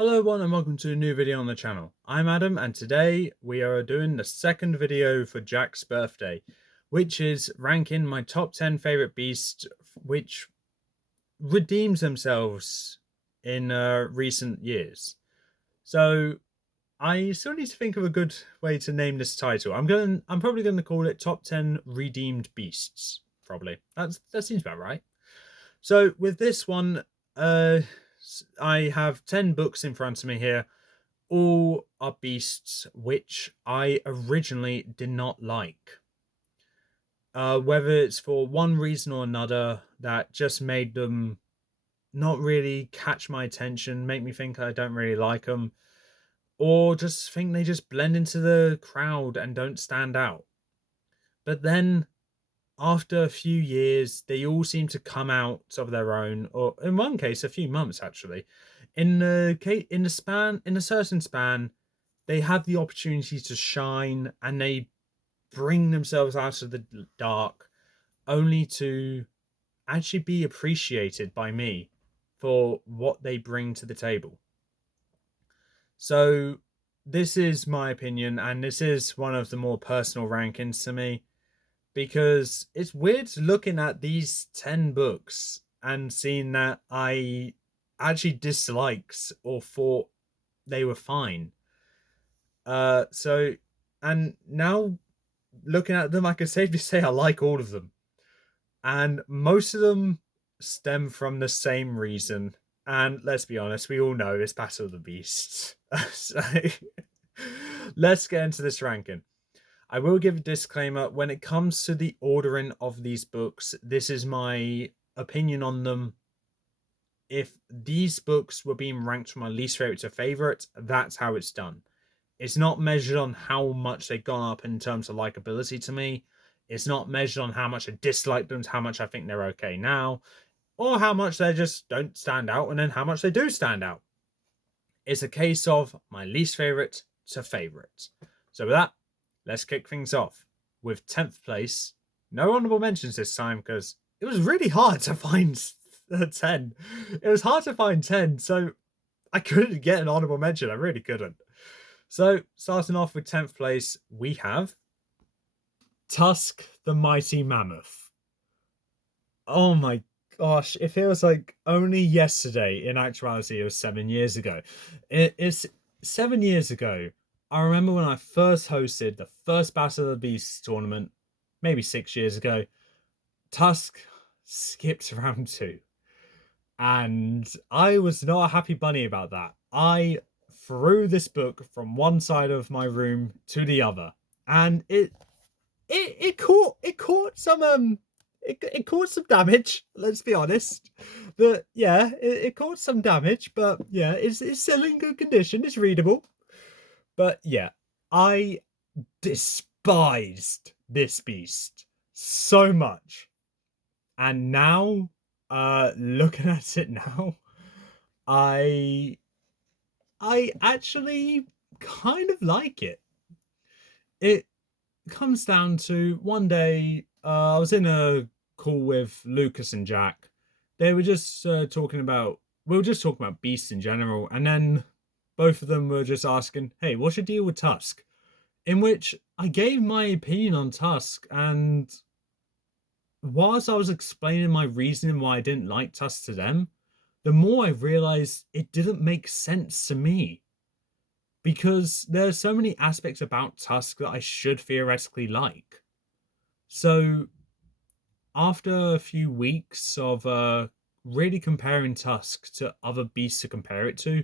Hello everyone and welcome to a new video on the channel. I'm Adam and today we are doing the second video for Jack's birthday, which is ranking my top 10 favorite beasts which redeems themselves in recent years. So I still need to think of a good way to name this title. I'm probably going to call it Top 10 Redeemed Beasts. Probably. That seems about right. So with this one, I have 10 books in front of me here. All are beasts which I originally did not like. Whether it's for one reason or another that just made them not really catch my attention, make me think I don't really like them, or just think they just blend into the crowd and don't stand out. But then after a few years, they all seem to come out of their own, or in one case, a few months actually. In a certain span, they have the opportunity to shine, and they bring themselves out of the dark, only to actually be appreciated by me for what they bring to the table. So this is my opinion, and this is one of the more personal rankings to me, because it's weird looking at these 10 books and seeing that I actually disliked or thought they were fine. So, and now looking at them, I can safely say I like all of them. And most of them stem from the same reason. And let's be honest, we all know it's Battle of the Beasts. So, let's get into this ranking. I will give a disclaimer when it comes to the ordering of these books. This is my opinion on them. If these books were being ranked from my least favorite to favorite, that's how it's done. It's not measured on how much they've gone up in terms of likability to me. It's not measured on how much I dislike them to how much I think they're okay now, or how much they just don't stand out and then how much they do stand out. It's a case of my least favorite to favorite. So with that, let's kick things off with 10th place. No honorable mentions this time because it was really hard to find 10. It was hard to find 10, so I couldn't get an honorable mention. I really couldn't. So, starting off with 10th place, we have Tusk the Mighty Mammoth. Oh my gosh, it feels like only yesterday. In actuality, it was 7 years ago. It's 7 years ago. I remember when I first hosted the first Battle of the Beasts tournament, maybe 6 years ago. Tusk skipped round two. And I was not a happy bunny about that. I threw this book from one side of my room to the other, and it caught some it caught some damage. Let's be honest. It caught some damage, but yeah, it's still in good condition. It's readable. But yeah, I despised this beast so much, and now looking at it now, I I actually kind of like it. It comes down to one day, I was in a call with Lucas and Jack. They were just we were just talking about beasts in general, and then both of them were just asking, "Hey, what's your deal with Tusk?" In which I gave my opinion on Tusk, and whilst I was explaining my reasoning why I didn't like Tusk to them, the more I realized it didn't make sense to me, because there are so many aspects about Tusk that I should theoretically like. So after a few weeks of really comparing Tusk to other beasts to compare it to,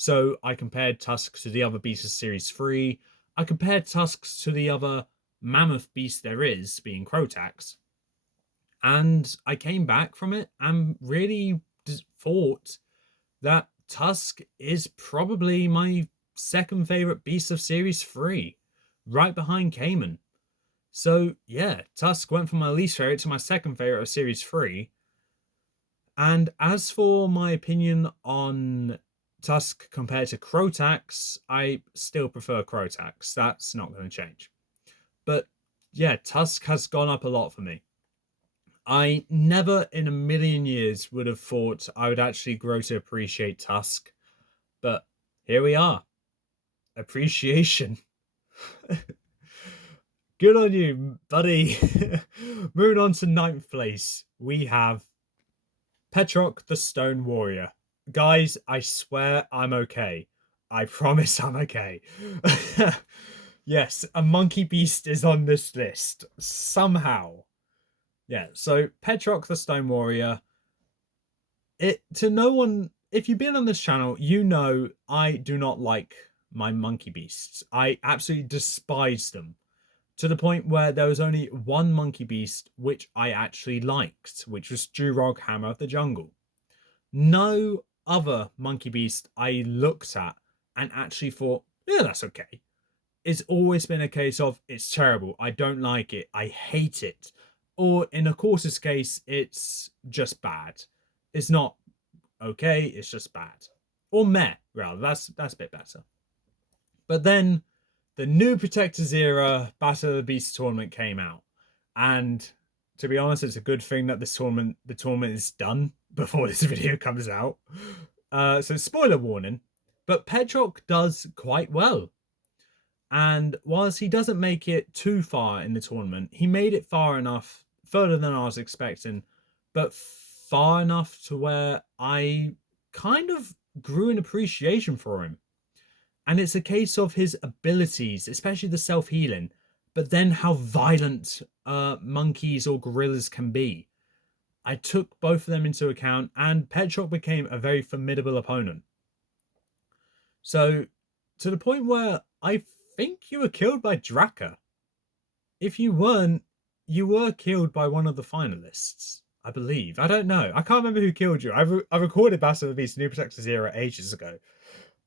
so I compared Tusk to the other beasts of Series 3, I compared Tusks to the other mammoth beast there is, being Crotax, and I came back from it and really thought that Tusk is probably my second favorite beast of Series 3, right behind Cayman. So yeah, Tusk went from my least favorite to my second favorite of Series 3. And as for my opinion on Tusk compared to Crotax, I still prefer Crotax. That's not going to change. But yeah, Tusk has gone up a lot for me. I never in a million years would have thought I would actually grow to appreciate Tusk, but here we are. Appreciation. Good on you, buddy. Moving on to 9th place, we have Petrock the Stone Warrior. Guys, I swear I'm okay. I promise I'm okay. Yes, a monkey beast is on this list somehow. Yeah, so Petrock the Stone Warrior. It to no one, if you've been on this channel, you know I do not like my monkey beasts. I absolutely despise them, to the point where there was only one monkey beast which I actually liked, which was Durog Hammer of the Jungle. No other monkey beast I looked at and actually thought, yeah, that's okay. It's always been a case of, it's terrible, I don't like it, I hate it. Or in a course's case, it's just bad. It's not okay, it's just bad. Or meh, rather, that's a bit better. But then the new Protectors era Battle of the Beasts tournament came out. And to be honest, it's a good thing that the tournament is done before this video comes out. So spoiler warning, but Petrock does quite well. And whilst he doesn't make it too far in the tournament, he made it far enough, further than I was expecting, but far enough to where I kind of grew an appreciation for him. And it's a case of his abilities, especially the self-healing, but then how violent monkeys or gorillas can be. I took both of them into account, and Petrock became a very formidable opponent. So, to the point where I think you were killed by Draka. If you weren't, you were killed by one of the finalists, I believe. I don't know. I can't remember who killed you. I recorded Battle of the Beast New Protectors era ages ago.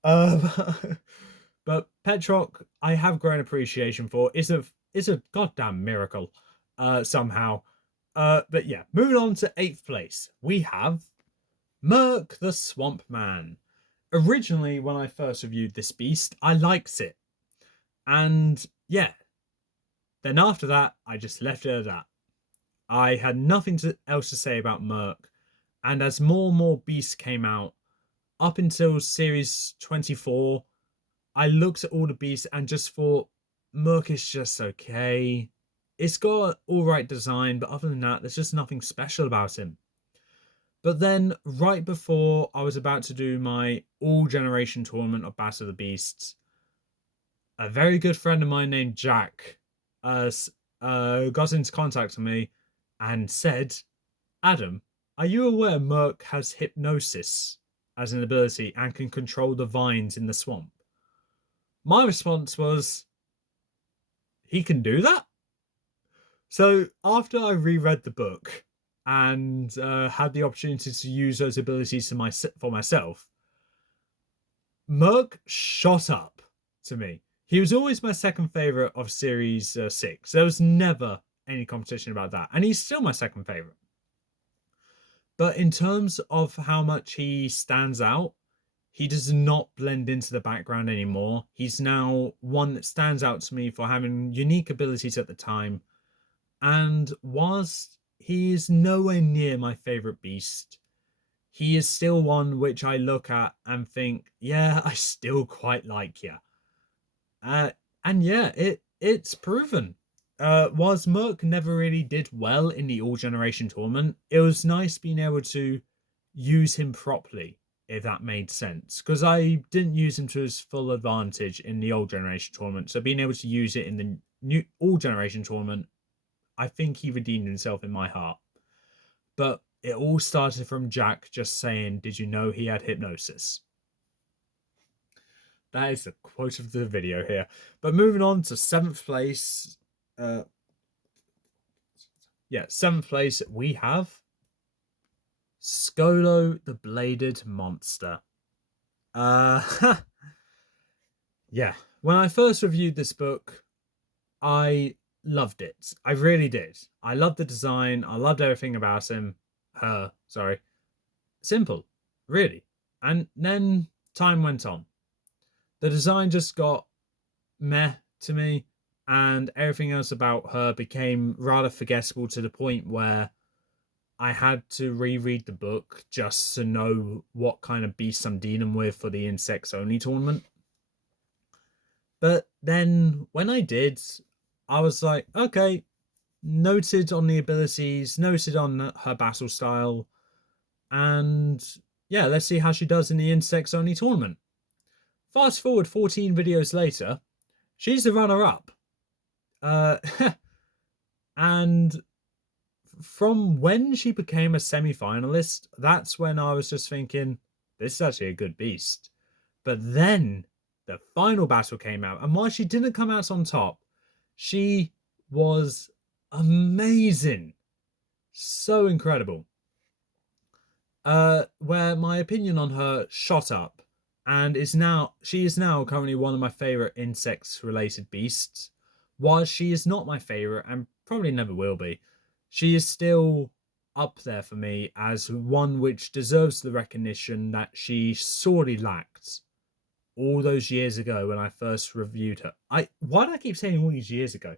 But Petrock, I have grown appreciation for. It's a goddamn miracle, somehow. But yeah, moving on to 8th place, we have Merc the Swamp Man. Originally, when I first reviewed this beast, I liked it. And yeah, then after that, I just left it at that. I had nothing else to say about Merc. And as more and more beasts came out, up until series 24, I looked at all the beasts and just thought, Merc is just okay. It's got all right design, but other than that, there's just nothing special about him. But then, right before I was about to do my all-generation tournament of Battle of the Beasts, a very good friend of mine named Jack got into contact with me and said, Adam, are you aware Merc has hypnosis as an ability and can control the vines in the swamp? My response was, he can do that? So after I reread the book and had the opportunity to use those abilities for myself, Merc shot up to me. He was always my second favorite of series 6. There was never any competition about that, and he's still my second favorite. But in terms of how much he stands out, he does not blend into the background anymore. He's now one that stands out to me for having unique abilities at the time. And whilst he is nowhere near my favorite beast, he is still one which I look at and think, yeah, I still quite like you. And yeah, it's proven. Whilst Merc never really did well in the All Generation tournament, it was nice being able to use him properly, if that made sense. Because I didn't use him to his full advantage in the Old Generation tournament, so being able to use it in the new All Generation tournament, I think he redeemed himself in my heart. But it all started from Jack just saying, did you know he had hypnosis? That is the quote of the video here. But moving on to 7th place. 7th place, we have Skolo the Bladed Monster. Yeah. When I first reviewed this book, I loved it. I really did. I loved the design. I loved everything about him. Her, sorry. Simple, really. And then time went on. The design just got meh to me, and everything else about her became rather forgettable to the point where I had to reread the book just to know what kind of beasts I'm dealing with for the insects only tournament. But then when I did, I was like, okay, noted on the abilities, noted on her battle style, and yeah, let's see how she does in the insects only tournament. Fast forward 14 videos later, she's the runner up. Uh, and from when she became a semi-finalist, that's when I was just thinking, this is actually a good beast. But then the final battle came out, and while she didn't come out on top, she was amazing. So incredible. Where my opinion on her shot up, and she is now currently one of my favorite insects related beasts. While she is not my favorite and probably never will be, she is still up there for me as one which deserves the recognition that she sorely lacked all those years ago when I first reviewed her. Why do I keep saying all these years ago?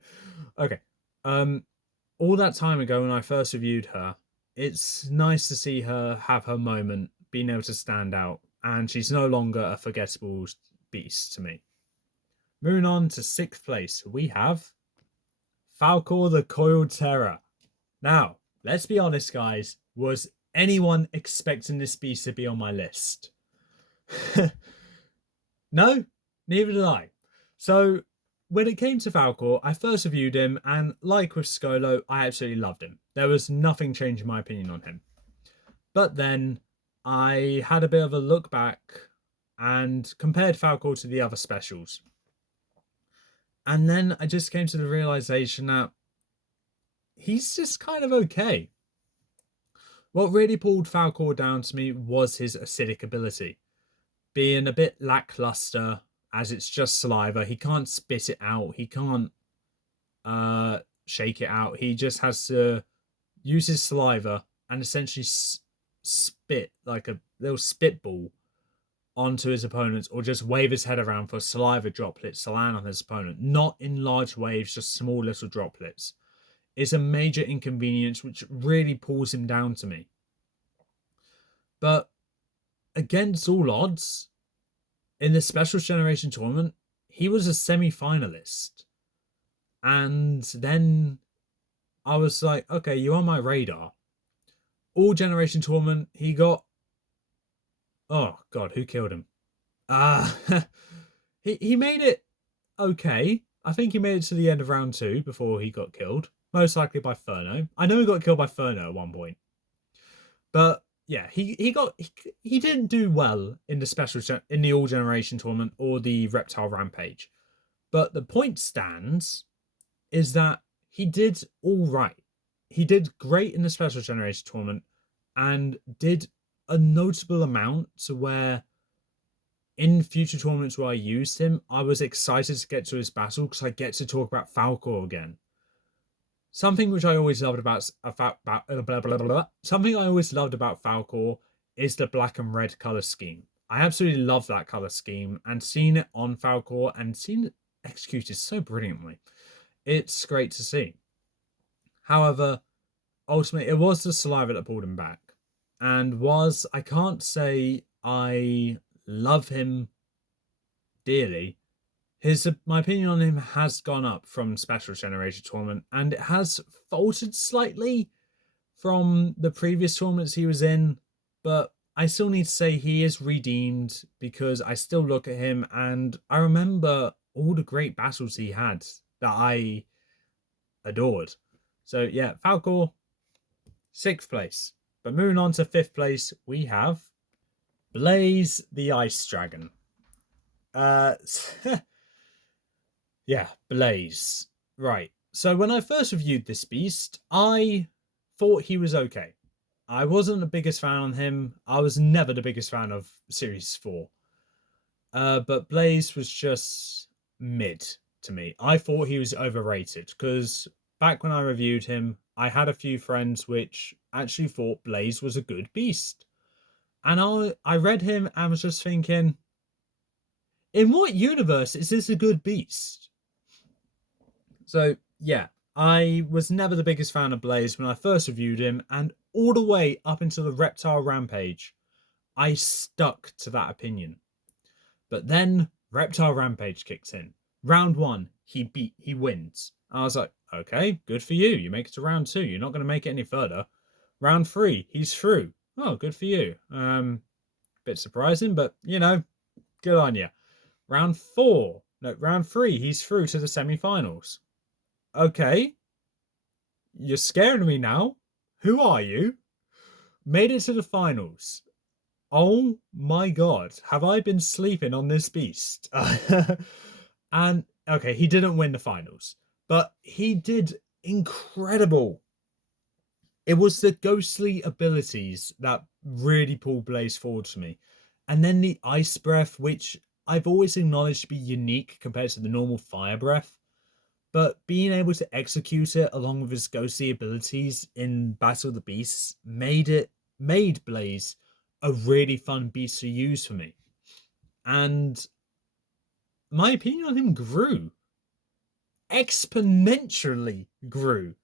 Okay. All that time ago when I first reviewed her, it's nice to see her have her moment, being able to stand out, and she's no longer a forgettable beast to me. Moving on to 6th place, we have Falkor the Coiled Terror. Now, let's be honest, guys. Was anyone expecting this beast to be on my list? No, neither did I. So, when it came to Falkor, I first reviewed him, and like with Skolo, I absolutely loved him. There was nothing changing my opinion on him. But then I had a bit of a look back and compared Falkor to the other specials. And then I just came to the realization that he's just kind of okay. What really pulled Falkor down to me was his acidic ability. Being a bit lackluster, as it's just saliva. He can't spit it out. He can't shake it out. He just has to use his saliva and essentially spit like a little spitball onto his opponents, or just wave his head around for saliva droplets to land on his opponent. Not in large waves, just small little droplets. It's a major inconvenience which really pulls him down to me. But against all odds, in the Special Generation tournament, he was a semi-finalist. And then I was like, okay, you're on my radar. All Generation tournament, he got... Oh, God, who killed him? He made it okay. I think he made it to the end of round 2 before he got killed. Most likely by Furno. I know he got killed by Furno at one point. But yeah, he didn't do well in the All Generation tournament or the Reptile Rampage. But the point stands is that he did all right. He did great in the Special Generation tournament and did a notable amount to where in future tournaments where I used him, I was excited to get to his battle because I get to talk about Falkor again. Something which I always loved about something I always loved about Falkor is the black and red color scheme. I absolutely love that color scheme, and seeing it on Falkor and seeing it executed so brilliantly, it's great to see. However, ultimately, it was the saliva that pulled him back, and I can't say I love him dearly. My opinion on him has gone up from Special Generation tournament, and it has faltered slightly from the previous tournaments he was in, but I still need to say he is redeemed because I still look at him and I remember all the great battles he had that I adored. So yeah, Falkor, 6th place. But moving on to 5th place, we have Blaze the Ice Dragon. Yeah, Blaze. Right. So when I first reviewed this beast, I thought he was okay. I wasn't the biggest fan of him. I was never the biggest fan of Series 4. But Blaze was just mid to me. I thought he was overrated because back when I reviewed him, I had a few friends which actually thought Blaze was a good beast. And I read him and was just thinking, in what universe is this a good beast? So, yeah, I was never the biggest fan of Blaze when I first reviewed him, and all the way up until the Reptile Rampage, I stuck to that opinion. But then Reptile Rampage kicks in. Round one, he wins. I was like, okay, good for you. You make it to round two. You're not going to make it any further. Round three, he's through. Oh, good for you. Bit surprising, but good on you. Round three, he's through to the semi-finals. Okay, you're scaring me now. Who are you? Made it to the finals. Oh my god, have I been sleeping on this beast? And okay, he didn't win the finals, but he did incredible. It was the ghostly abilities that really pulled Blaze forward for me. And then the ice breath, which I've always acknowledged to be unique compared to the normal fire breath. But being able to execute it along with his ghostly abilities in Battle of the Beasts made Blaze a really fun beast to use for me. And my opinion on him grew. Exponentially grew.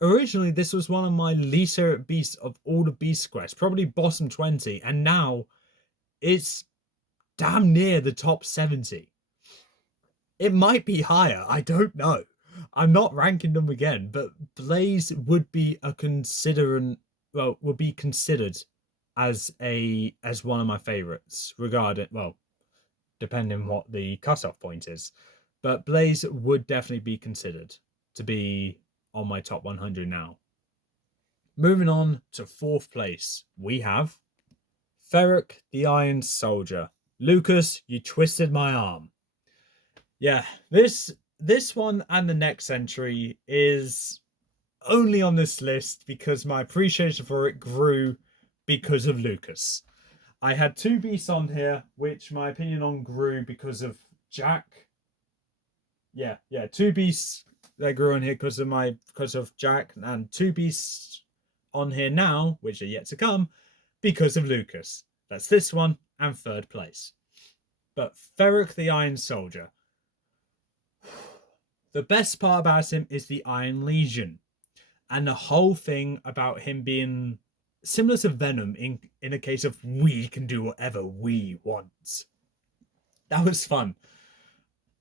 Originally, this was one of my least favorite beasts of all the Beast Quests, probably bottom 20, and now it's damn near the top 70. It might be higher, I don't know. I'm not ranking them again, but Blaze would be would be considered as one of my favorites, depending what the cutoff point is. But Blaze would definitely be considered to be on my top 100 now. Moving on to fourth place, we have Ferric the Iron Soldier. Lucas, you twisted my arm. Yeah, this one and the next entry is only on this list because my appreciation for it grew because of Lucas. I had two beasts on here, which my opinion on grew because of Jack. Yeah, two beasts that grew on here because of Jack, and two beasts on here now, which are yet to come, because of Lucas. That's this one and third place. But Ferric the Iron Soldier. The best part about him is the Iron Legion. And the whole thing about him being similar to Venom in a case of we can do whatever we want. That was fun.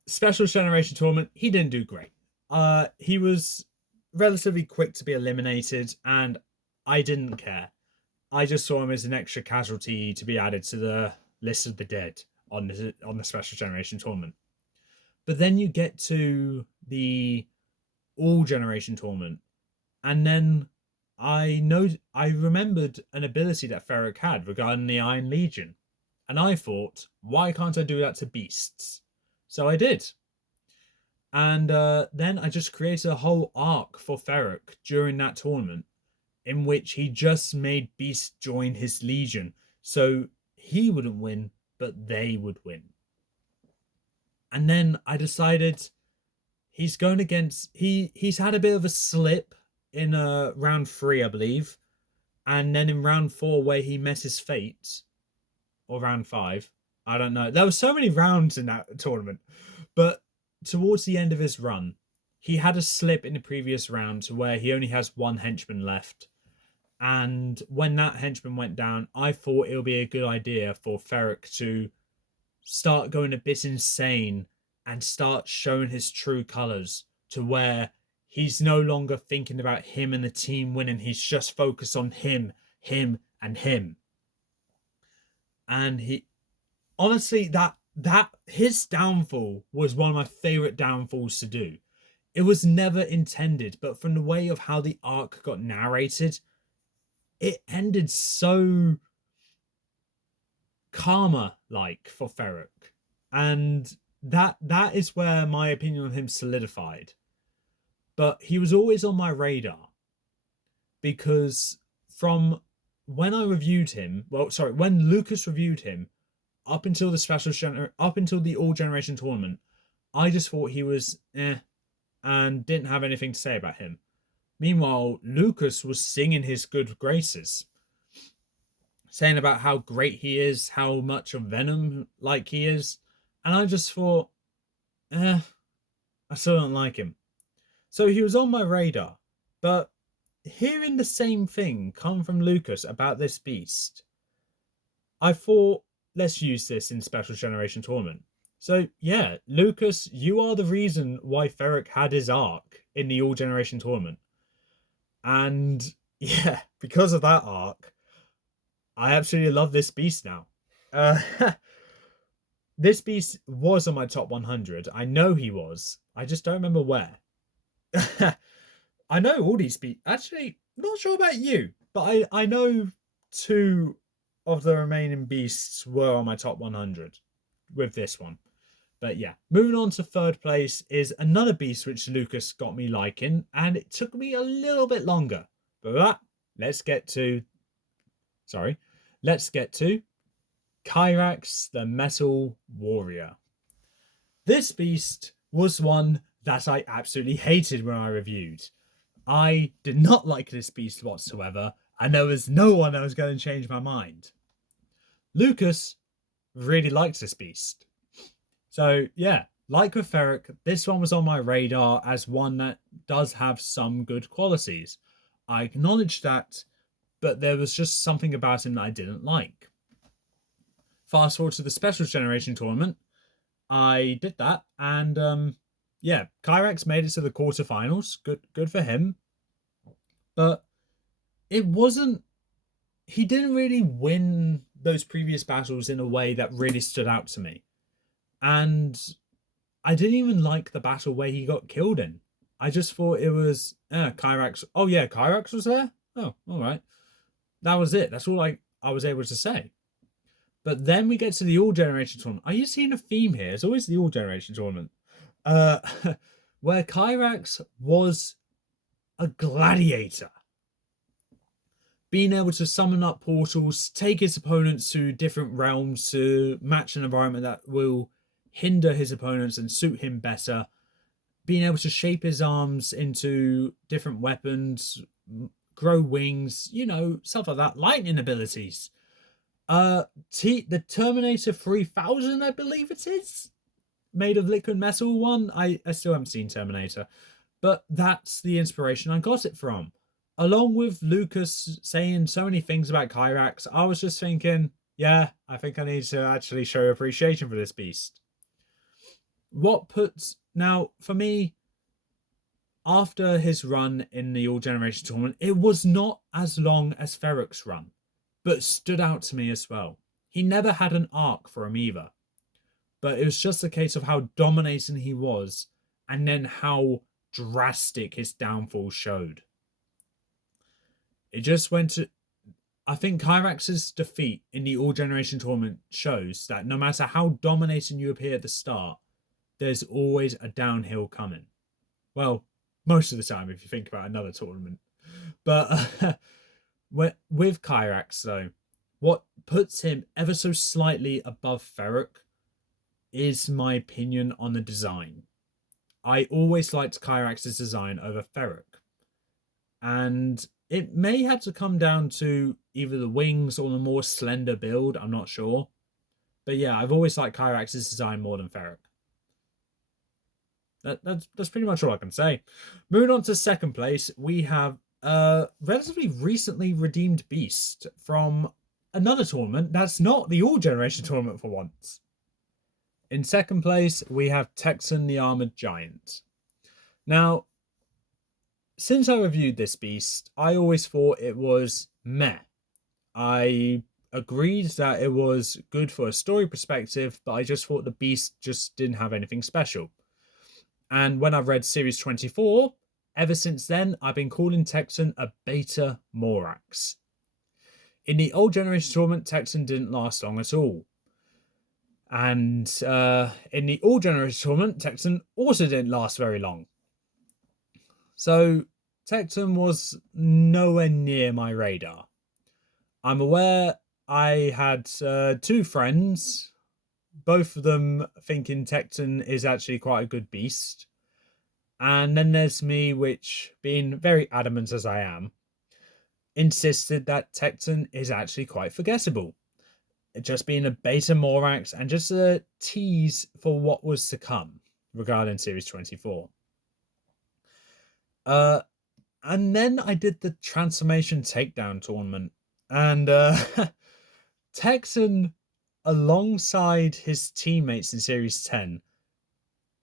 Special Generation Tournament, he didn't do great. He was relatively quick to be eliminated, and I didn't care. I just saw him as an extra casualty to be added to the list of the dead on the Special Generation Tournament. But then you get to the All Generation Tournament, and then I remembered an ability that Ferric had regarding the Iron Legion, and I thought, why can't I do that to beasts? So I did. And then I just created a whole arc for Ferric during that tournament in which he just made beasts join his legion. So he wouldn't win, but they would win. And then I decided he's going against... He's had a bit of a slip in round 3, I believe. And then in round 4 where he met his fate. Or round 5. I don't know. There were so many rounds in that tournament. But towards the end of his run, he had a slip in the previous round to where he only has one henchman left. And when that henchman went down, I thought it would be a good idea for Ferric to start going a bit insane and start showing his true colors to where he's no longer thinking about him and the team winning. He's just focused on him, and him. And he... Honestly, that his downfall was one of my favorite downfalls to do. It was never intended, but from the way of how the arc got narrated, it ended so karma-like for Ferric. And that is where my opinion on him solidified. But he was always on my radar because from when I reviewed him, when Lucas reviewed him, up until the All Generation Tournament, I just thought he was and didn't have anything to say about him. Meanwhile, Lucas was singing his good graces, saying about how great he is, how much of Venom like he is, and I just thought, I still don't like him. So he was on my radar, but hearing the same thing come from Lucas about this beast, I thought, let's use this in Special Generation Tournament. So, yeah, Lucas, you are the reason why Ferric had his arc in the All Generation Tournament. And yeah, because of that arc, I absolutely love this beast now. Uh, this beast was on my top 100. I know he was. I just don't remember where. I know all these beasts. Actually, not sure about you, but I know two of the remaining beasts were on my top 100 with this one. But yeah, moving on to third place is another beast which Lucas got me liking, and it took me a little bit longer. But let's get to. Sorry, let's get to Kyrax the Metal Warrior. This beast was one that I absolutely hated when I reviewed. I did not like this beast whatsoever, and there was no one that was going to change my mind. Lucas really likes this beast. So, yeah, like with Ferric, this one was on my radar as one that does have some good qualities. I acknowledge that, but there was just something about him that I didn't like. Fast forward to the Special Generation Tournament, I did that, and yeah, Kyrax made it to the quarterfinals. Good for him. But it wasn't. He didn't really win those previous battles in a way that really stood out to me. And I didn't even like the battle where he got killed in. I just thought it was Kyrax. Oh yeah, Kyrax was there. Oh, all right. That was it. That's all I was able to say. But then we get to the All Generation Tournament. Are you seeing a theme here? It's always the All Generation Tournament. Uh, where Kyrax was a gladiator. Being able to summon up portals, take his opponents to different realms to match an environment that will hinder his opponents and suit him better. Being able to shape his arms into different weapons, grow wings, stuff like that. Lightning abilities. The Terminator 3000, I believe it is, made of liquid metal one. I still haven't seen Terminator, but that's the inspiration I got it from. Along with Lucas saying so many things about Kyrax, I was just thinking, yeah, I think I need to actually show appreciation for this beast. Now, for me, after his run in the All Generation Tournament, it was not as long as Ferric's run, but stood out to me as well. He never had an arc for him either, but it was just a case of how dominating he was, and then how drastic his downfall showed. It just went to. I think Kyrax's defeat in the All Generation Tournament shows that no matter how dominating you appear at the start, there's always a downhill coming. Well, most of the time, if you think about another tournament. But with Kyrax, though, what puts him ever so slightly above Ferric is my opinion on the design. I always liked Kyrax's design over Ferric. And it may have to come down to either the wings or the more slender build, I'm not sure. But yeah, I've always liked Kyrax's design more than Ferric. That's pretty much all I can say. Moving on to second place, we have a relatively recently redeemed beast from another tournament that's not the All Generation Tournament for once. In second place, we have Texan the Armored Giant. Now, since I reviewed this beast, I always thought it was meh. I agreed that it was good for a story perspective, but I just thought the beast just didn't have anything special. And when I've read Series 24, ever since then, I've been calling Texan a beta Morax. In the Old Generation Tournament, Texan didn't last long at all. And in the All Generation Tournament, Texan also didn't last very long. So Texan was nowhere near my radar. I'm aware I had two friends, both of them thinking Texan is actually quite a good beast. And then there's me, which, being very adamant as I am, insisted that Texan is actually quite forgettable. Just being a beta Morax and just a tease for what was to come regarding Series 24. And then I did the Transformation Takedown tournament. And Texan, alongside his teammates in Series 10,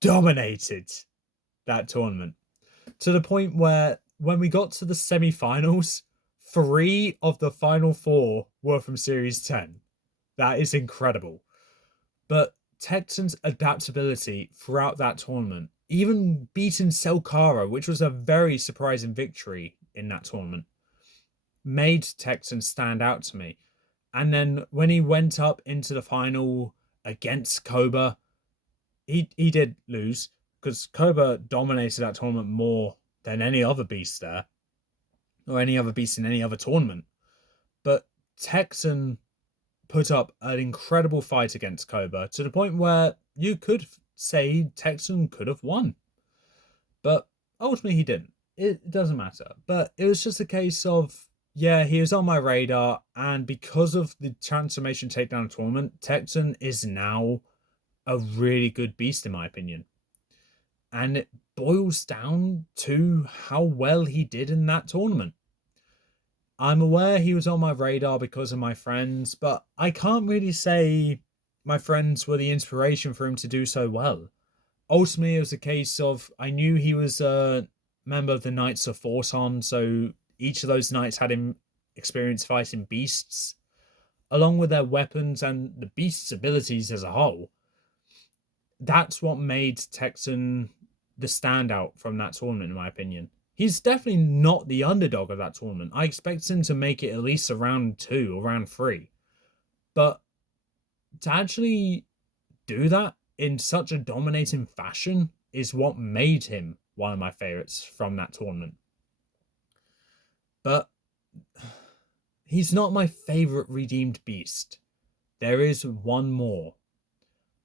dominated that tournament to the point where when we got to the semi-finals, 3 of the final 4 were from Series 10. That is incredible. But Texan's adaptability throughout that tournament, even beating Selkara, which was a very surprising victory in that tournament, made Texan stand out to me. And then when he went up into the final against Koba, he did lose because Koba dominated that tournament more than any other beast there, or any other beast in any other tournament. But Texan put up an incredible fight against Koba to the point where you could say Texan could have won. But ultimately he didn't. It doesn't matter. But it was just a case of, yeah, he was on my radar, and because of the Transformation Takedown tournament, Texan is now a really good beast in my opinion. And it boils down to how well he did in that tournament. I'm aware he was on my radar because of my friends, but I can't really say my friends were the inspiration for him to do so well. Ultimately, it was a case of I knew he was a member of the Knights of Forton, so each of those knights had him experience fighting beasts, along with their weapons and the beast's abilities as a whole. That's what made Texan the standout from that tournament, in my opinion. He's definitely not the underdog of that tournament. I expect him to make it at least a round 2 or round 3. But to actually do that in such a dominating fashion is what made him one of my favorites from that tournament. But he's not my favorite redeemed beast. There is one more.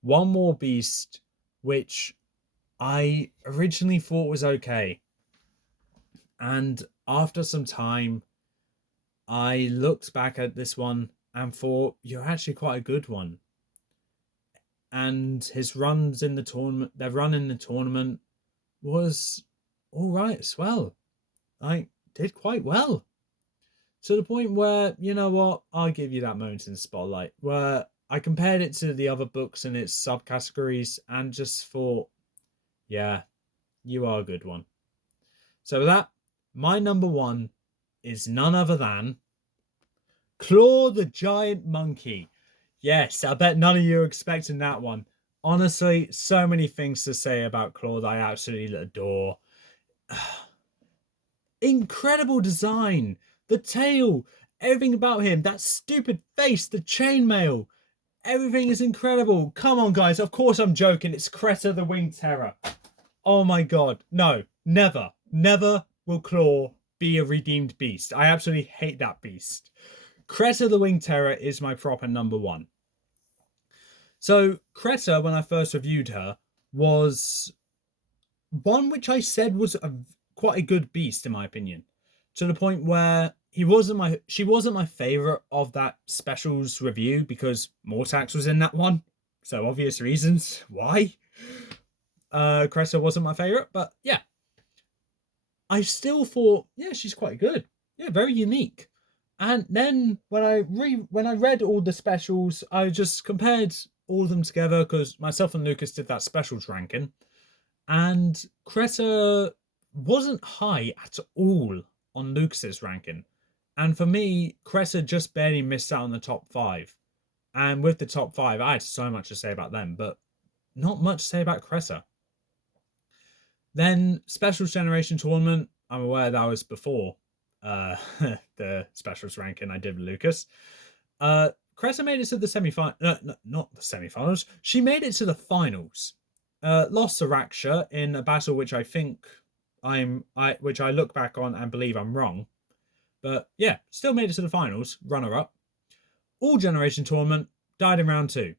One more beast which I originally thought was okay. And after some time, I looked back at this one and thought, you're actually quite a good one. And his runs in the tournament, their run in the tournament was all right as well. I did quite well. To the point where, you know what, I'll give you that moment in the spotlight, where I compared it to the other books in its subcategories and just thought, yeah, you are a good one. So with that, my number 1 is none other than Claw the Giant Monkey. Yes, I bet none of you are expecting that one. Honestly, so many things to say about Claw that I absolutely adore. Incredible design. The tail. Everything about him. That stupid face. The chainmail. Everything is incredible. Come on, guys. Of course I'm joking. It's Kreta the Winged Terror. Oh my god. No. Never. Never will Claw be a redeemed beast. I absolutely hate that beast. Kreta the Winged Terror is my proper number 1. So Kreta, when I first reviewed her, was one which I said was quite a good beast in my opinion, to the point where she wasn't my favorite of that specials review because Mortax was in that one, so obvious reasons why Kreta wasn't my favorite. But yeah, I still thought, yeah, she's quite good. Yeah, very unique. And then when I read all the specials, I just compared all of them together because myself and Lucas did that specials ranking, and Kreta wasn't high at all on Lucas's ranking. And for me, Kreta just barely missed out on the top 5. And with the top 5, I had so much to say about them, but not much to say about Kreta. Then Specials Generation Tournament, I'm aware that was before the Specials ranking I did with Lucas. Kreta made it to the semi-final. No, not the semi-finals. She made it to the finals. Lost to Raksha in a battle which I think which I look back on and believe I'm wrong. But yeah, still made it to the finals, runner-up. All Generation Tournament, died in round 2.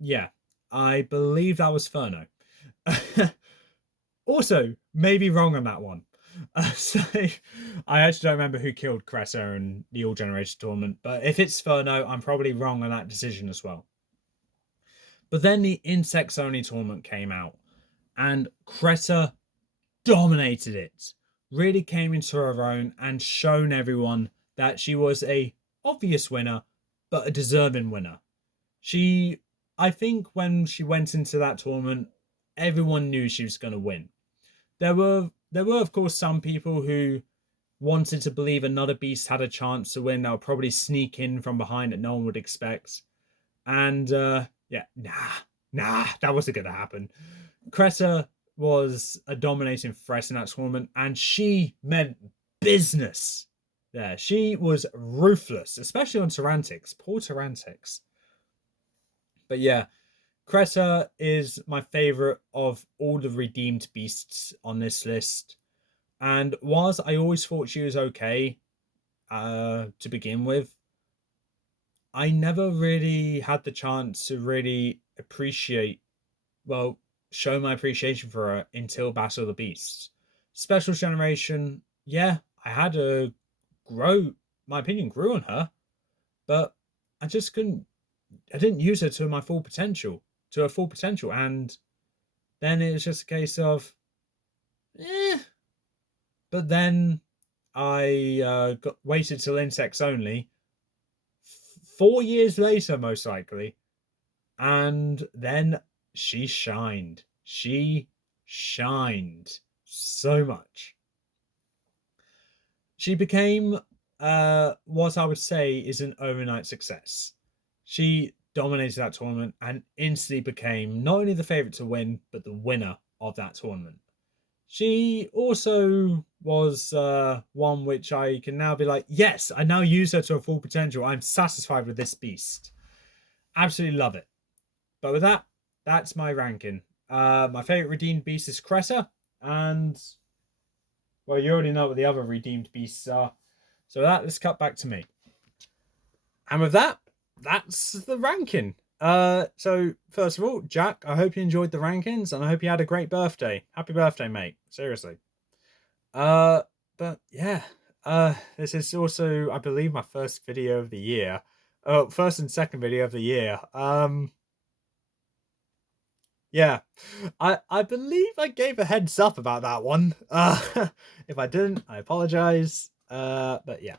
Yeah, I believe that was Furno. Also, maybe wrong on that one. So I actually don't remember who killed Kreta in the All Generation Tournament, but if it's Furno, I'm probably wrong on that decision as well. But then the Insects Only tournament came out, and Kreta dominated it. really came into her own and shown everyone that she was a obvious winner, but a deserving winner. She, I think, when she went into that tournament, everyone knew she was going to win. There were of course some people who wanted to believe another beast had a chance to win. They'll probably sneak in from behind that no one would expect. And yeah, nah, that wasn't gonna happen. Cressa was a dominating threat in that tournament, and she meant business. There, she was ruthless, especially on Tyrantix. Poor Tyrantix. But yeah, Cressa is my favorite of all the redeemed beasts on this list. And whilst I always thought she was okay to begin with, I never really had the chance to really appreciate, well, show my appreciation for her until Battle of the Beasts. Special Generation, yeah, I had to grow, my opinion grew on her, but I just couldn't, I didn't use her to my full potential, to her full potential. And then it was just a case of, eh. But then I waited till Insects Only, 4 years later, most likely, and then she shined. She shined so much. She became what I would say is an overnight success. She dominated that tournament and instantly became not only the favorite to win, but the winner of that tournament. She also was one which I can now be like, yes, I now use her to her full potential. I'm satisfied with this beast. Absolutely love it. But with that, that's my ranking. My favorite redeemed beast is Cressa, and well, you already know what the other redeemed beasts are. So let's cut back to me. And with that, that's the ranking. So first of all, Jack, I hope you enjoyed the rankings, and I hope you had a great birthday. Happy birthday, mate. Seriously. But yeah, this is also, I believe, my first video of the year. Oh, first and second video of the year. Yeah, I believe I gave a heads up about that one. If I didn't, I apologize. But yeah,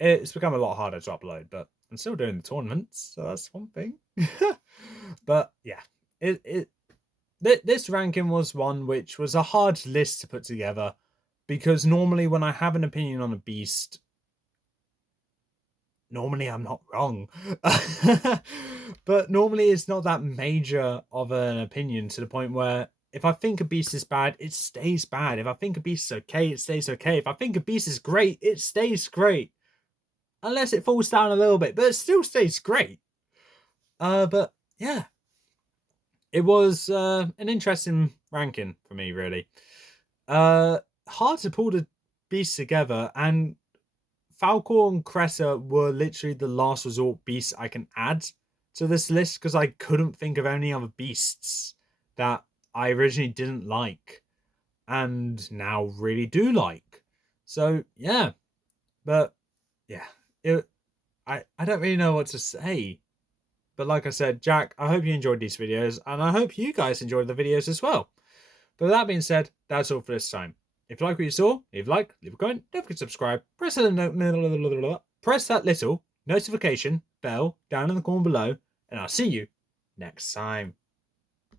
it's become a lot harder to upload, but I'm still doing the tournaments, so that's one thing. But yeah, this ranking was one which was a hard list to put together, because normally when I have an opinion on a beast, normally I'm not wrong. But normally it's not that major of an opinion, to the point where if I think a beast is bad, it stays bad. If I think a beast is okay, it stays okay. If I think a beast is great, it stays great. Unless it falls down a little bit, but it still stays great. But yeah, it was an interesting ranking for me, really. Hard to pull the beasts together, and Falcor and Cressa were literally the last resort beasts I can add to this list, because I couldn't think of any other beasts that I originally didn't like and now really do like. So yeah, but yeah, I don't really know what to say. But like I said, Jack, I hope you enjoyed these videos, and I hope you guys enjoyed the videos as well. But with that being said, that's all for this time. If you like what you saw, leave a like, leave a comment, don't forget to subscribe, press that little notification bell down in the corner below, and I'll see you next time.